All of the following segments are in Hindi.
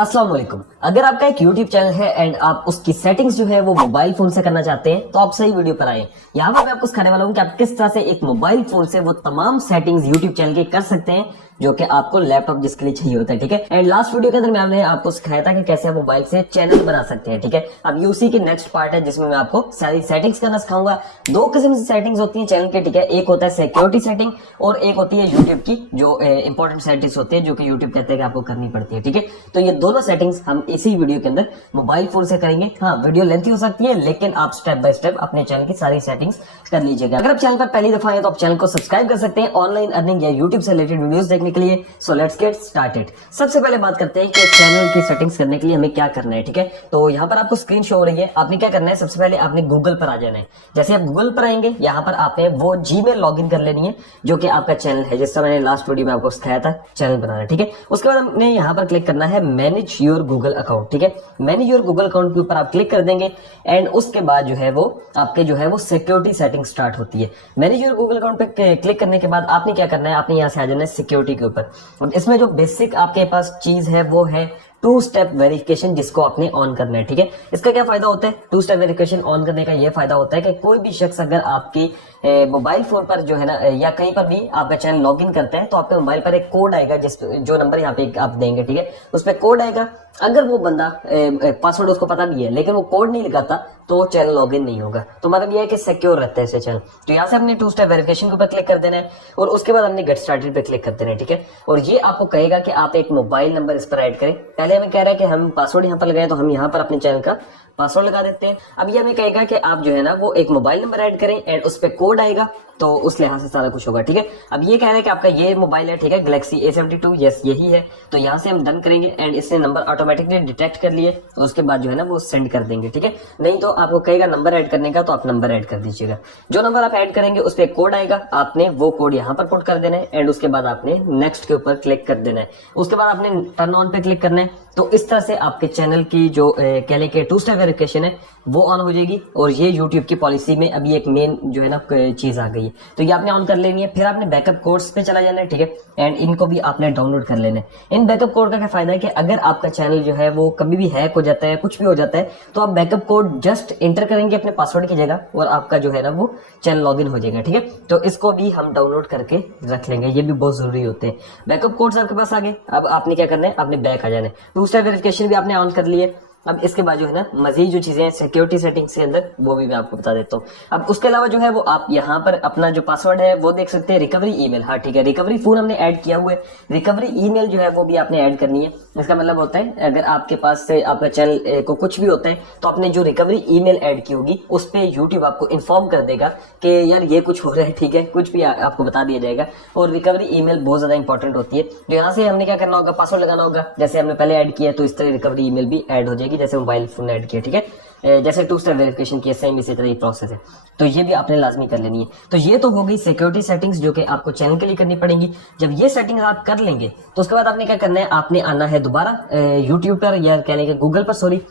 अस्सलाम वालेकुम। अगर आपका एक YouTube चैनल है एंड आप उसकी सेटिंग्स जो है वो मोबाइल फोन से करना चाहते हैं तो आप सही वीडियो पर आए। यहाँ पर मैं आपको सिखाने वाला हूँ कि आप किस तरह से एक मोबाइल फोन से वो तमाम सेटिंग्स YouTube चैनल के कर सकते हैं जो कि आपको लैपटॉप जिसके लिए चाहिए होता है। ठीक है, एंड लास्ट वीडियो के अंदर मैंने आपको सिखाया था कि कैसे आप मोबाइल से चैनल बना सकते हैं। ठीक है, अब ये उसी की नेक्स्ट पार्ट है जिसमें मैं आपको सारी सेटिंग्स करना सिखाऊंगा। दो किस्म की सेटिंग्स होती है चैनल के। ठीक है, एक होता है सिक्योरिटी सेटिंग और एक होती है यूट्यूब की जो इंपॉर्टेंट सेटिंग्स होती है जो कि यूट्यूब कहते हैं कि आपको करनी पड़ती है। ठीक है, तो ये दोनों सेटिंग्स हम इसी वीडियो के अंदर मोबाइल फोन से करेंगे। हाँ, वीडियो लेंथी हो सकती है लेकिन आप स्टेप बाय स्टेप अपने चैनल की सारी सेटिंग्स कर लीजिएगा। अगर आप चैनल पर पहली दफा है तो आप चैनल को सब्सक्राइब कर सकते हैं ऑनलाइन अर्निंग या यूट्यूब से रिलेटेड वीडियोस देखने के लिए। So let's get started. सबसे पहले बात करते हैं कि चैनल की सेटिंग्स करने के लिए हमें क्या करना है। ठीक है, तो यहाँ पर आपको स्क्रीन शो हो रही है। आपने क्या करना है, सबसे पहले आपने गूगल पर आ जाना है। जैसे आप गूगल पर आएंगे यहाँ पर आपने वो जीमेल लॉगिन कर लेनी है जो कि आपका चैनल है, जिससे मैंने लास्ट वीडियो में आपको सिखाया था चैनल बनाना। ठीक है, उसके बाद हमने यहाँ पर क्लिक करना है मैनेज योर गूगल अकाउंट। ठीक है, मैनेज योर गूगल अकाउंट के ऊपर आप क्लिक कर देंगे एंड उसके बाद जो है वो आपके जो है वो सिक्योरिटी सेटिंग स्टार्ट होती है। मैनेज योर गूगल अकाउंट पे क्लिक करने के बाद आपने क्या करना है, आपने यहाँ से आ जाना है सिक्योरिटी के ऊपर। और इसमें जो बेसिक आपके पास चीज है वो है टू स्टेप वेरिफिकेशन, जिसको आपने ऑन करना है। ठीक है, इसका क्या फायदा होता है, टू स्टेप वेरिफिकेशन ऑन करने का ये फायदा होता है कि कोई भी शख्स अगर आपकी मोबाइल फोन पर जो है ना या कहीं पर भी आपका चैनल लॉगिन करता है तो आपके मोबाइल पर एक कोड आएगा जो नंबर यहाँ पे आप देंगे। ठीक है, उस पर कोड आएगा। अगर वो बंदा पासवर्ड उसको पता भी है लेकिन वो कोड नहीं लगाता तो चैनल लॉगिन नहीं होगा। तो मतलब ये है कि सिक्योर रहता है इससे चैनल। तो यहाँ से हमने टू स्टेप वेरिफिकेशन के ऊपर क्लिक कर देना है और उसके बाद हमने गेट स्टार्टेड पे क्लिक कर देना है। ठीक है, और ये आपको कहेगा कि आप एक मोबाइल नंबर इस पर ऐड करें। पहले हमें कह रहा है कि हम पासवर्ड यहाँ पर लगाए तो हम यहाँ पर अपने चैनल का पासवर्ड लगा देते हैं। अब ये हमें कहेगा कि आप जो है ना वो एक मोबाइल नंबर ऐड करें एंड उस पर कोड आएगा तो उस लिहाज से सारा कुछ होगा। ठीक है, अब ये कह रहा है कि आपका ये मोबाइल है, ठीक है, गैलेक्सी A72, यस यही है। तो यहाँ से हम डन करेंगे एंड इसने नंबर ऑटोमेटिकली डिटेक्ट कर लिए तो उसके बाद जो है ना वो सेंड कर देंगे। ठीक है, नहीं तो आपको कहेगा नंबर ऐड करने का तो आप नंबर ऐड कर दीजिएगा। जो नंबर आप ऐड करेंगे उस पर कोड आएगा, आपने वो कोड यहाँ पर पुट कर देना है एंड उसके बाद आपने नेक्स्ट के ऊपर क्लिक कर देना है। उसके बाद आपने टर्न ऑन पे क्लिक करना है। तो इस तरह से आपके चैनल की जो कह लें कि टू स्टेप वेरिफिकेशन है वो ऑन हो जाएगी। और ये यूट्यूब की पॉलिसी में अभी एक मेन जो है ना चीज आ गई है तो ये आपने ऑन कर लेनी है। फिर आपने बैकअप कोड्स पे चला जाना है। ठीक है, एंड इनको भी आपने डाउनलोड कर लेना है। इन बैकअप कोड का क्या फायदा है कि अगर आपका चैनल जो है वो कभी भी हैक हो जाता है, कुछ भी हो जाता है, तो आप बैकअप कोड जस्ट इंटर करेंगे अपने पासवर्ड की जगह और आपका जो है ना वो चैनल लॉगिन हो जाएगा। ठीक है, तो इसको भी हम डाउनलोड करके रख लेंगे, ये भी बहुत जरूरी होते हैं। बैकअप कोड्स आपके पास आ गए। अब आपने क्या करना है, आपने बैक आ जाना है। टू स्टेप वेरिफिकेशन भी आपने ऑन कर लिए। अब इसके बाद जो है ना मजीद जो चीजें हैं सिक्योरिटी सेटिंग्स के अंदर वो भी मैं आपको बता देता हूँ। अब उसके अलावा जो है वो आप यहाँ पर अपना जो पासवर्ड है वो देख सकते हैं, रिकवरी ईमेल। हाँ ठीक है, रिकवरी फोन हमने ऐड किया हुआ है। रिकवरी ईमेल जो है वो भी आपने ऐड करनी है। इसका मतलब होता है अगर आपके पास से आपका चैनल को कुछ भी होता है तो आपने जो रिकवरी ईमेल ऐड की होगी उस पर यूट्यूब आपको इन्फॉर्म कर देगा कि यार ये कुछ हो रहा है। ठीक है, कुछ भी आपको बता दिया जाएगा। और रिकवरी ईमेल बहुत ज्यादा इंपॉर्टेंट होती है। तो यहाँ से हमने क्या करना होगा, पासवर्ड लगाना होगा। जैसे हमने पहले ऐड किया तो इस तरह रिकवरी ईमेल भी ऐड हो जाएगी जैसे मोबाइल फोन ऐड किया। ठीक है, जैसे टू स्टेप वेरिफिकेशन किया सेम इसी तरह ये प्रोसेस है। तो ये भी आपने लाजमी कर लेनी है। तो ये तो हो गई सिक्योरिटी सेटिंग्स जो कि आपको चैनल के लिए करनी पड़ेंगी। जब ये सेटिंग्स आप कर लेंगे तो उसके बाद आपने क्या करना है, आपने आना है दोबारा यूट्यूब पर या कहने के गूगल पर, सॉरी।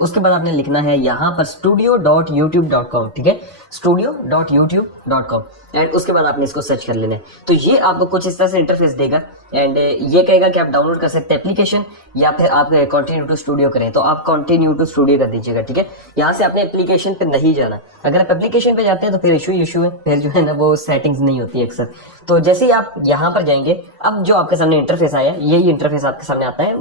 उसके बाद आपने लिखना है यहाँ पर studio.youtube.com। ठीक है, studio.youtube.com एंड उसके बाद आपने इसको सर्च कर लेना है। तो ये आपको कुछ इस तरह से इंटरफेस देगा एंड ये कहेगा कि आप डाउनलोड कर सकते हैं एप्लीकेशन या फिर आप कंटिन्यू टू स्टूडियो करें तो आप कंटिन्यू टू स्टूडियो कर दीजिएगा। ठीक है, यहाँ से आपने एप्लीकेशन पे नहीं जाना। अगर आप एप्लीकेशन पे जाते हैं तो फिर इशू है, फिर जो है ना वो सेटिंग्स नहीं होती है अक्सर। तो जैसे ही आप यहाँ पर जाएंगे, अब जो आपके सामने इंटरफेस आया यही इंटरफेस आपके सामने आता है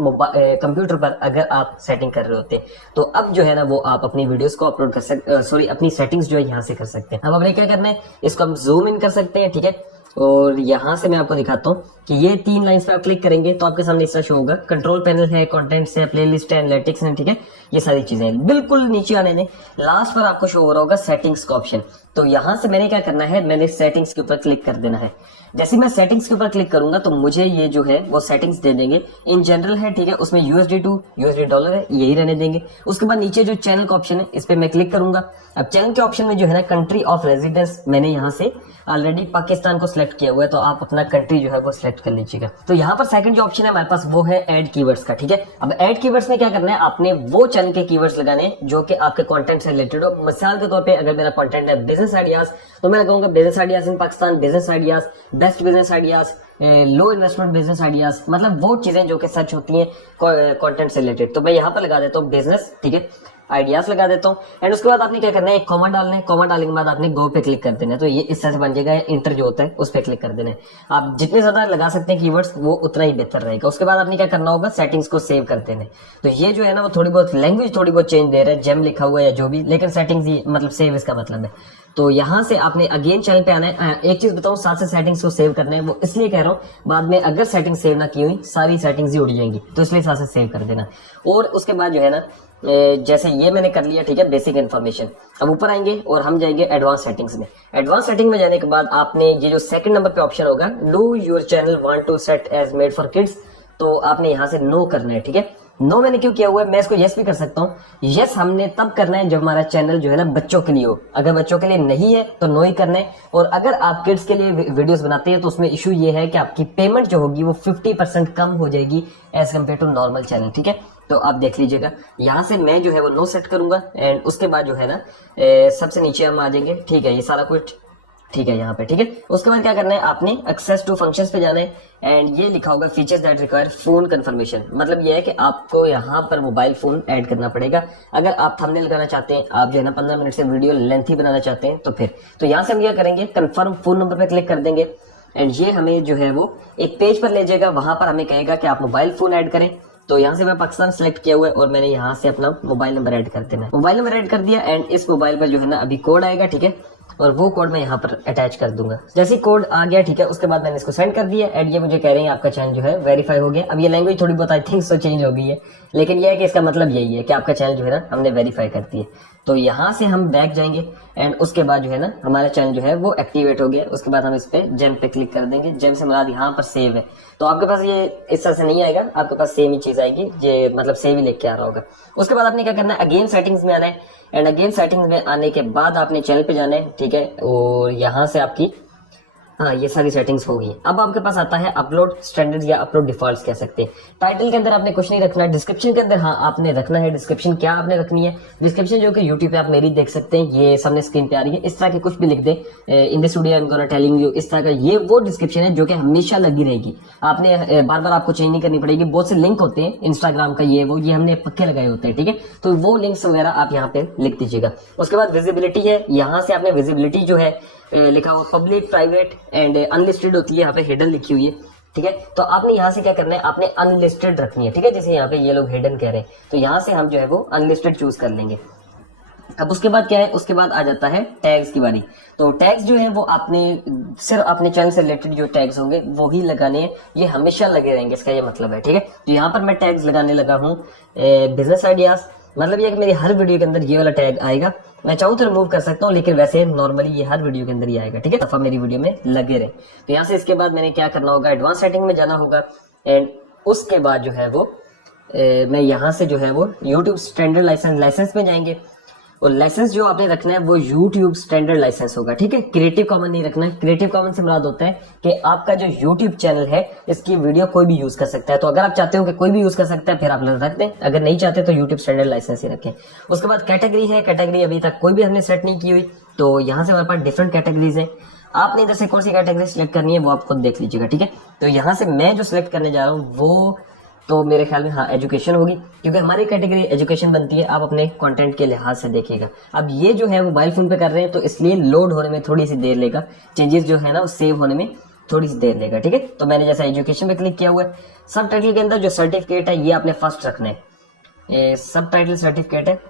कंप्यूटर पर अगर आप सेटिंग कर रहे होते हैं। तो अब जो है ना वो आप अपनी वीडियोस को अपलोड कर सकते, सॉरी अपनी सेटिंग्स जो है यहाँ से कर सकते हैं। अब आपने क्या करना है, इसको हम जूम इन कर सकते हैं। ठीक है, और यहाँ से मैं आपको दिखाता हूँ कि ये 3 लाइंस पे आप क्लिक करेंगे तो आपके सामने इस तरह शो होगा। कंट्रोल पैनल है, कंटेंट्स है, प्लेलिस्ट है, एनालिटिक्स है। ठीक है, ये सारी चीजें हैं। बिल्कुल नीचे आने दें, लास्ट पर आपको शो हो रहा होगा सेटिंग्स का ऑप्शन। तो यहाँ से मैंने क्या करना है, मैंने सेटिंग्स के ऊपर क्लिक कर देना है। जैसे मैं सेटिंग्स के ऊपर क्लिक करूंगा तो मुझे ये जो है वो सेटिंग्स दे देंगे। इन जनरल है, ठीक है, उसमें USD टू USD डॉलर है, यही रहने देंगे। उसके बाद नीचे जो चैनल का ऑप्शन है इस पे मैं क्लिक करूंगा। अब चैनल के ऑप्शन में जो है ना कंट्री ऑफ रेजिडेंस, मैंने यहाँ से ऑलरेडी पाकिस्तान को सिलेक्ट किया हुआ है तो आप अपना कंट्री जो है वो सिलेक्ट कर लीजिएगा। तो यहाँ पर सेकंड जो ऑप्शन है हमारे पास वो है ऐड कीवर्ड्स का। ठीक है, अब ऐड कीवर्ड्स में क्या करना है, आपने वो चैनल के कीवर्ड्स लगाने जो कि आपके कंटेंट से रिलेटेड हो। मिसाल के तौर पे अगर मेरा कंटेंट है बिजनेस बिजनेस आइडियाज, तो मैं कहूंगा business ideas in Pakistan, business ideas, best business ideas, low investment business ideas, मतलब वो चीजें जो कि सच होती हैं कंटेंट से रिलेटेड। तो मैं यहाँ पर लगा देता हूँ बिजनेस, ठीक है, आइडियाज लगा देता हूँ। एंड उसके बाद आपने क्या करना है, एक कॉमा डालना है, कॉमा डालने के बाद आपने गो पे क्लिक कर देना है। तो ये इस तरह से बन जाएगा, इंटर जो होता है उस पर क्लिक कर देना है। आप जितने ज्यादा लगा सकते हैं कीवर्ड्स वो उतना ही बेहतर रहेगा। उसके बाद आपने क्या करना होगा, सेटिंग्स को सेव कर देना है। तो ये जो है ना वो थोड़ी बहुत लैंग्वेज थोड़ी बहुत चेंज दे रहा है, जेम लिखा हुआ है या जो भी, लेकिन सेटिंग्स ही मतलब सेव इसका मतलब है। तो यहाँ से आपने अगेन चैनल पे आना है। एक चीज बताऊं, साथ से सेटिंग्स को सेव करना है, वो इसलिए कह रहा हूँ बाद में अगर सेटिंग सेव ना की हुई सारी सेटिंग्स ही उड़ जाएंगी, तो इसलिए साथ से सेव कर देना। और उसके बाद जो है ना जैसे ये मैंने कर लिया, ठीक है, बेसिक इन्फॉर्मेशन। अब ऊपर आएंगे और हम जाएंगे एडवांस सेटिंग्स में। एडवांस सेटिंग में जाने के बाद आपने ये जो सेकंड नंबर पे ऑप्शन होगा, do your channel want to set as made for kids, तो आपने यहाँ से नो करना है, ठीक है। नो मैंने क्यों किया हुआ है, मैं इसको यस भी कर सकता हूँ। यस हमने तब करना है जब हमारा चैनल जो है ना बच्चों के लिए हो। अगर बच्चों के लिए नहीं है तो नो ही करना है। और अगर आप किड्स के लिए वीडियोस बनाते हैं तो उसमें इशू ये है कि आपकी पेमेंट जो होगी वो 50% कम हो जाएगी as compare to normal channel, ठीक है। तो आप देख लीजिएगा, यहाँ से मैं जो है वो नो सेट करूंगा। एंड उसके बाद जो है ना सबसे नीचे हम आ जाएंगे, ठीक है, ये सारा कुछ ठीक है यहाँ पे, ठीक है। उसके बाद क्या करना है, आपने एक्सेस टू फंक्शंस पे जाना है। एंड ये लिखा होगा features that require phone confirmation, मतलब ये है कि आपको यहाँ पर मोबाइल फोन ऐड करना पड़ेगा अगर आप थंबनेल लगाना चाहते हैं, आप जो है ना 15 मिनट से वीडियो लेंथी बनाना चाहते हैं। तो यहाँ से हम क्या करेंगे, कंफर्म फोन नंबर पे क्लिक कर देंगे। एंड ये हमें जो है वो एक पेज पर ले जाएगा, वहां पर हमें कहेगा कि आप मोबाइल फोन ऐड करें। तो यहाँ से मैं पाकिस्तान सेलेक्ट किया हुआ है और मैंने यहाँ से अपना मोबाइल नंबर ऐड कर देना है। मोबाइल नंबर ऐड कर दिया एंड इस मोबाइल पर जो है ना अभी कोड आएगा, ठीक है, और वो कोड मैं यहाँ पर अटैच कर दूंगा। जैसे कोड आ गया, ठीक है, उसके बाद मैंने इसको सेंड कर दिया एंड ये मुझे कह रहे हैं आपका चैनल जो है वेरीफाई हो गया। अब ये लैंग्वेज थोड़ी बहुत आई थिंक सो चेंज हो गई है, लेकिन ये है कि इसका मतलब यही है कि आपका चैनल जो है ना हमने वेरीफाई कर दिया। तो यहाँ से हम बैक जाएंगे एंड उसके बाद जो है ना हमारा चैनल जो है वो एक्टिवेट हो गया। उसके बाद हम इस पे जेम पे क्लिक कर देंगे। जेम से मुराद यहाँ पर सेव है, तो आपके पास ये इस तरह से नहीं आएगा, आपके पास सेम ही चीज आएगी, ये मतलब सेव ही लेके आ रहा होगा। उसके बाद आपने क्या करना है, अगेन सेटिंग्स में आना है। एंड अगेन सेटिंग्स में आने के बाद आपने चैनल पे जाना है, ठीक है, और यहाँ से आपकी हाँ ये सारी सेटिंग्स हो गई। अब आपके पास आता है अपलोड स्टैंडर्ड या अपलोड डिफॉल्ट्स कह सकते हैं। टाइटल के अंदर आपने कुछ नहीं रखना है, डिस्क्रिप्शन के अंदर हाँ आपने रखना है। डिस्क्रिप्शन क्या आपने रखनी है, डिस्क्रिप्शन जो कि यूट्यूब पे आप मेरी देख सकते हैं, ये सामने स्क्रीन पे आ रही है, इस तरह के कुछ भी लिख दे, in this video I am gonna telling you, इस तरह का ये वो डिस्क्रिप्शन है जो कि हमेशा लगी रहेगी। आपने बार बार आपको चेंज नहीं करनी पड़ेगी। बहुत से लिंक होते हैं इंस्टाग्राम का, ये वो, ये हमने पक्के लगाए होते हैं, ठीक है, तो वो लिंक्स वगैरह आप यहाँ पे लिख दीजिएगा। उसके बाद विजिबिलिटी है, यहाँ से आपने विजिबिलिटी जो है लिखा हुआ पब्लिक, प्राइवेट एंड अनलिस्टेड होती है, यहाँ पे हिडन लिखी हुई है, ठीक है। तो आपने यहाँ से क्या करना है, आपने अनलिस्टेड रखनी है, ठीक है, जैसे यहाँ पे ये लोग हिडन कह रहे हैं, तो यहाँ से हम जो है वो अनलिस्टेड चूज कर लेंगे। अब उसके बाद क्या है, उसके बाद आ जाता है टैग्स की बारी। तो टैग्स जो है वो आपने सिर्फ अपने चैनल से रिलेटेड जो टैग्स होंगे वो ही लगाने हैं, ये हमेशा लगे रहेंगे, इसका ये मतलब है, ठीक है। तो यहाँ पर मैं टैग्स लगाने लगा हूँ बिजनेस आइडियाज, मतलब ये कि मेरी हर वीडियो के अंदर ये वाला टैग आएगा। मैं चाहूँ तो रिमूव कर सकता हूँ, लेकिन वैसे नॉर्मली ये हर वीडियो के अंदर ही आएगा, ठीक है, दफा मेरी वीडियो में लगे रहे। तो यहाँ से इसके बाद मैंने क्या करना होगा, एडवांस सेटिंग में जाना होगा। एंड उसके बाद जो है वो मैं यहाँ से जो है वो यूट्यूब स्टैंडर्ड लाइसेंस में जाएंगे। और लाइसेंस जो आपने रखना है वो यूट्यूब स्टैंडर्ड लाइसेंस होगा, ठीक है, क्रिएटिव कॉमन नहीं रखना है। क्रिएटिव कॉमन से मुराद होता है कि आपका जो यूट्यूब चैनल है इसकी वीडियो कोई भी यूज कर सकता है। तो अगर आप चाहते हो कि कोई भी यूज कर सकता है फिर आप रख दें, अगर नहीं चाहते तो यूट्यूब स्टैंडर्ड लाइसेंस ही रखें। उसके बाद कैटेगरी है, कैटेगरी अभी तक कोई भी हमने सेट नहीं की हुई, तो यहाँ से हमारे पास डिफरेंट कैटेगरीज है। आपने इधर से कौन सी कैटेगरी सिलेक्ट करनी है वो आप खुद देख लीजिएगा, ठीक है। तो यहाँ से मैं जो सिलेक्ट करने जा रहा हूँ वो तो मेरे ख्याल में हाँ एजुकेशन होगी, क्योंकि हमारी कैटेगरी एजुकेशन बनती है। आप अपने कंटेंट के लिहाज से देखिएगा। अब ये जो है मोबाइल फोन पे कर रहे हैं तो इसलिए लोड होने में थोड़ी सी देर लेगा, चेंजेस जो है ना वो सेव होने में थोड़ी सी देर लेगा, ठीक है। तो मैंने जैसा एजुकेशन पे क्लिक किया हुआ है। सब टाइटल के अंदर जो सर्टिफिकेट है ये आपने फर्स्ट रखना है। सब टाइटल सर्टिफिकेट है,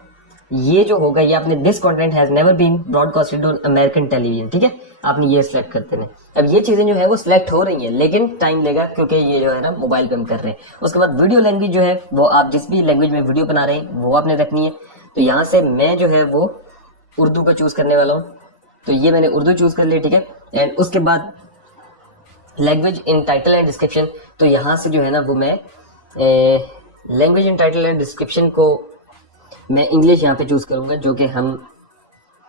ये जो होगा ये आपने this content has never been broadcasted on American television, ठीक है, आपने ये सिलेक्ट कर देना। अब ये चीजें जो है वो सिलेक्ट हो रही हैं, लेकिन टाइम लेगा क्योंकि ये जो है ना मोबाइल पे हम कर रहे हैं। उसके बाद वीडियो लैंग्वेज जो है वो आप जिस भी लैंग्वेज में वीडियो बना रहे हैं वो आपने रखनी है। तो यहाँ से मैं जो है वो उर्दू को चूज करने वाला हूँ, तो ये मैंने उर्दू चूज कर लिया, ठीक है। एंड उसके बाद language in title and description, तो यहाँ से जो है ना वो मैं language in title and description को मैं इंग्लिश यहाँ पे चूज करूंगा, जो कि हम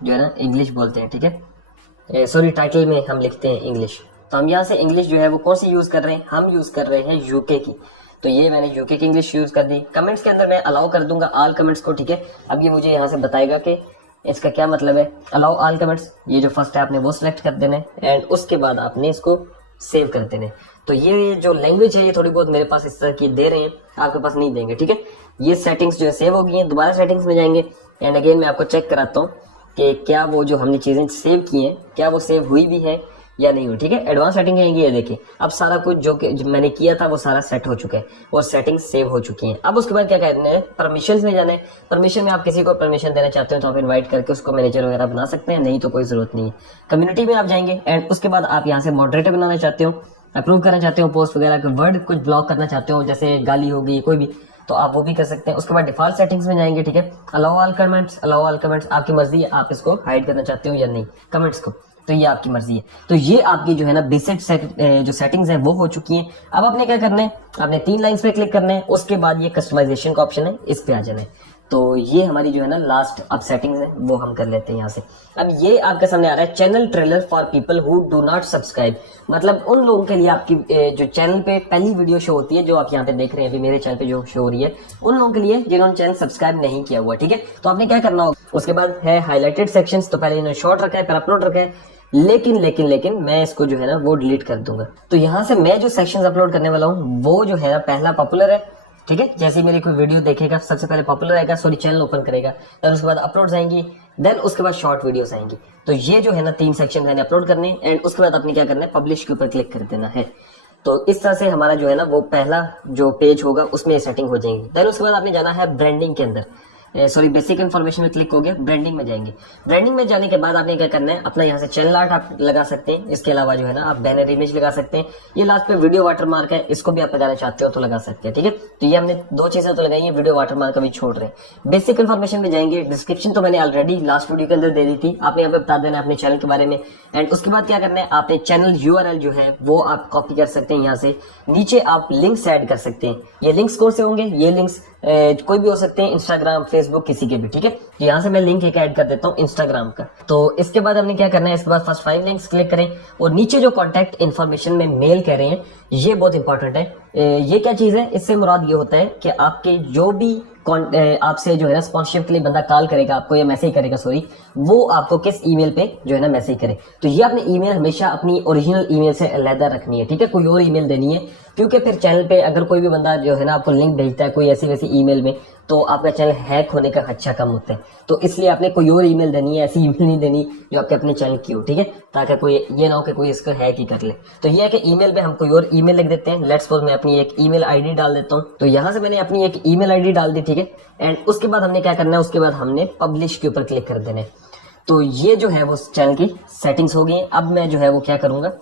जो है ना इंग्लिश बोलते हैं, ठीक है, सॉरी टाइटल में हम लिखते हैं इंग्लिश। तो हम यहाँ से इंग्लिश जो है वो कौन सी यूज कर रहे हैं, हम यूज कर रहे हैं यूके की। तो ये मैंने यूके की इंग्लिश यूज कर दी। कमेंट्स के अंदर मैं अलाउ कर दूंगा ऑल कमेंट्स को, ठीक है। अब ये मुझे यहाँ से बताएगा कि इसका क्या मतलब है, अलाउ ऑल कमेंट्स, ये जो फर्स्ट है आपने वो सिलेक्ट कर देना है एंड उसके बाद आपने इसको सेव कर देना है। तो ये जो लैंग्वेज है ये थोड़ी बहुत मेरे पास इस तरह की दे रहे हैं, आपके पास नहीं देंगे, ठीक है। ये सेटिंग्स जो है सेव हो गई हैं, दोबारा सेटिंग्स में जाएंगे एंड अगेन मैं आपको चेक कराता हूँ कि क्या वो जो हमने चीजें सेव की हैं क्या वो सेव हुई भी है या नहीं हुई, ठीक है। एडवांस सेटिंग आएंगी, ये देखिए अब सारा कुछ जो मैंने किया था वो सारा सेट हो चुका है और सेटिंग सेव हो चुकी हैं। अब उसके बाद क्या करना है, परमिशंस में जाना है। परमिशन में आप किसी को परमिशन देना चाहते हो तो आप इनवाइट करके उसको मैनेजर वगैरह बना सकते हैं, नहीं तो कोई जरूरत नहीं है। कम्युनिटी में आप जाएंगे एंड उसके बाद आप यहाँ से मॉडरेटर बनाना चाहते हो, अप्रूव करना चाहते हो पोस्ट वगैरह, वर्ड कुछ ब्लॉक करना चाहते हो जैसे गाली हो गई कोई भी, तो आप वो भी कर सकते हैं। उसके बाद डिफॉल्ट सेटिंग्स में जाएंगे, ठीक है। Allow all comments, allow all comments आपकी मर्जी है, आप इसको हाइड करना चाहते हो या नहीं कमेंट्स को, तो ये आपकी मर्जी है। तो ये आपकी जो है ना बेसिक जो सेटिंग्स है वो हो चुकी हैं। अब आपने क्या करना है, आपने 3 लाइंस पे क्लिक करना है, उसके बाद ये कस्टमाइजेशन का ऑप्शन है, इस पे आ जाना है। तो ये हमारी जो है ना लास्ट अब सेटिंग्स है वो हम कर लेते हैं यहाँ से। अब ये आपके सामने आ रहा है channel trailer for people who do not subscribe, मतलब उन लोगों के लिए आपकी जो चैनल पे पहली वीडियो शो होती है, जो आप यहाँ पे देख रहे हैं अभी मेरे चैनल पे जो शो हो रही है, उन लोगों के लिए जिन्होंने चैनल सब्सक्राइब नहीं किया हुआ, ठीक है। तो आपने क्या करना होगा, उसके बाद है हाईलाइटेड सेक्शंस, तो पहले इन्होंने शॉर्ट रखा है फिर अपलोड रखा है, लेकिन मैं इसको जो है ना वो डिलीट कर दूंगा। तो यहाँ से मैं जो सेक्शंस अपलोड करने वाला हूँ वो जो है पहला पॉपुलर है, ठीक है। जैसे ही मेरी कोई वीडियो देखेगा सबसे पहले पॉपुलर आएगा, सॉरी चैनल ओपन करेगा, देन उसके बाद अपलोड्स आएंगी, देन उसके बाद शॉर्ट वीडियोस आएंगी। तो ये जो है ना 3 सेक्शन मैंने अपलोड करने एंड उसके बाद आपने क्या करना है, पब्लिश के ऊपर क्लिक कर देना है। तो इस तरह से हमारा जो है ना वो पहला जो पेज होगा उसमें सेटिंग हो जाएगी। देन उसके बाद आपने जाना है ब्रांडिंग के अंदर, सॉरी बेसिक इन्फॉर्मेशन में क्लिक हो गया, ब्रांडिंग में जाएंगे। ब्रांडिंग में जाने के बाद आपने क्या करना है, अपना यहाँ से चैनल आर्ट आप लगा सकते हैं, इसके अलावा जो है ना आप बैनर इमेज लगा सकते हैं, ये लास्ट पे वीडियो वाटरमार्क है, इसको भी आप लगाना चाहते हो तो लगा सकते हैं, ठीक है। तो ये हमने 2 चीजें तो लगाई है, वीडियो वाटरमार्क अभी छोड़ रहे हैं। बेसिक इन्फॉर्मेशन में जाएंगे, डिस्क्रिप्शन तो मैंने ऑलरेडी लास्ट वीडियो के अंदर दे दी थी, आपने यहाँ पे बता देना अपने चैनल के बारे में एंड उसके बाद क्या करना है, आपने चैनल URL जो है वो आप कॉपी कर सकते हैं, यहाँ से नीचे आप लिंक्स ऐड कर सकते हैं। ये लिंक्स कौन से होंगे, ये लिंक्स कोई भी हो सकते हैं, इंस्टाग्राम फेसबुक किसी के भी, ठीक है। तो यहाँ से मैं लिंक एक ऐड कर देता हूँ इंस्टाग्राम का। तो इसके बाद हमने क्या करना है, इसके बाद फर्स्ट 5 लिंक्स क्लिक करें और नीचे जो कॉन्टैक्ट इन्फॉर्मेशन में मेल कह रहे हैं ये बहुत इंपॉर्टेंट है। ये क्या चीज है, इससे मुराद ये होता है कि आपके जो भी आपसे जो है ना स्पॉन्सरशिप के लिए बंदा कॉल करेगा आपको या मैसेज करेगा, सॉरी, वो आपको किस ईमेल पे जो है ना मैसेज करे। तो ये आपने ईमेल हमेशा अपनी ओरिजिनल ईमेल से अलग रखनी है, ठीक है, कोई और ईमेल देनी है, क्योंकि फिर चैनल पे अगर कोई भी बंदा जो है ना आपको लिंक भेजता है कोई ऐसी वैसी ईमेल में, तो आपका चैनल हैक होने का खदशा कम होता है। तो इसलिए आपने कोई और ईमेल देनी है, ऐसी ईमेल नहीं देनी जो आपके अपने चैनल की हो, ठीक है, ताकि कोई ये ना हो कि कोई इसको हैक ही कर ले। तो ये है कि ईमेल पे हम कोई और ईमेल लिख देते हैं। लेट्स सपोज मैं अपनी एक ईमेल आईडी डाल देता हूँ, तो यहाँ से मैंने अपनी एक ईमेल आईडी डाल दी, ठीक है। एंड उसके बाद हमने क्या करना है, उसके बाद हमने पब्लिश के ऊपर क्लिक कर देना है। तो ये जो है वो चैनल की सेटिंग्स हो गई हैं। अब मैं जो है वो क्या करूंगा,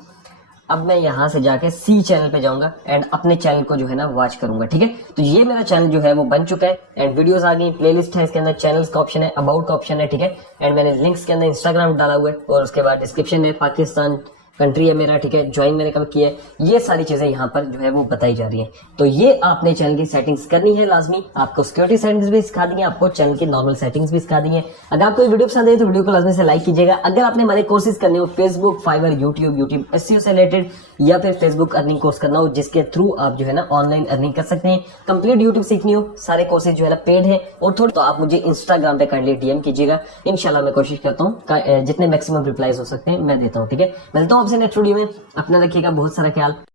अब मैं यहाँ से जाके सी चैनल पे जाऊंगा एंड अपने चैनल को जो है ना वॉच करूंगा, ठीक है। तो ये मेरा चैनल जो है वो बन चुका है एंड वीडियोस आ गई, प्लेलिस्ट है, इसके अंदर चैनल्स का ऑप्शन है, अबाउट का ऑप्शन है, ठीक है। एंड मैंने लिंक्स के अंदर इंस्टाग्राम डाला हुआ है और उसके बाद डिस्क्रिप्शन में पाकिस्तान कंट्री है मेरा, ठीक है, ज्वाइन मैंने कब किया है, ये सारी चीजें यहाँ पर जो है वो बताई जा रही हैं। तो ये आपने चैनल की सेटिंग्स करनी है लाजमी, आपको सिक्योरिटी सेटिंग्स भी सिखा दी है, आपको चैनल की नॉर्मल सेटिंग्स भी सिखा दी है। अगर आपको वीडियो पसंद है तो वीडियो को लाजमी से लाइक कीजिएगा। अगर आपने हमारे कोर्सेज करने हो फेसबुक, फाइवर, यूट्यूब SEO से रिलेटेड या फिर फेसबुक अर्निंग कोर्स करना हो जिसके थ्रू आप जो है ना ऑनलाइन अर्निंग कर सकते हैं, कंप्लीट यूट्यूब सीखनी हो, सारे कोर्सेज जो है ना पेड है और थोड़ी, तो आप मुझे इंस्टाग्राम पे काइंडली DM कीजिएगा। इंशाल्लाह मैं कोशिश करता हूँ जितने मैक्सिमम रिप्लाईज हो सकते हैं मैं देता हूँ, ठीक है। मिलता हूँ आपसे नेक्स्ट वीडियो में, अपना रखिएगा बहुत सारा ख्याल।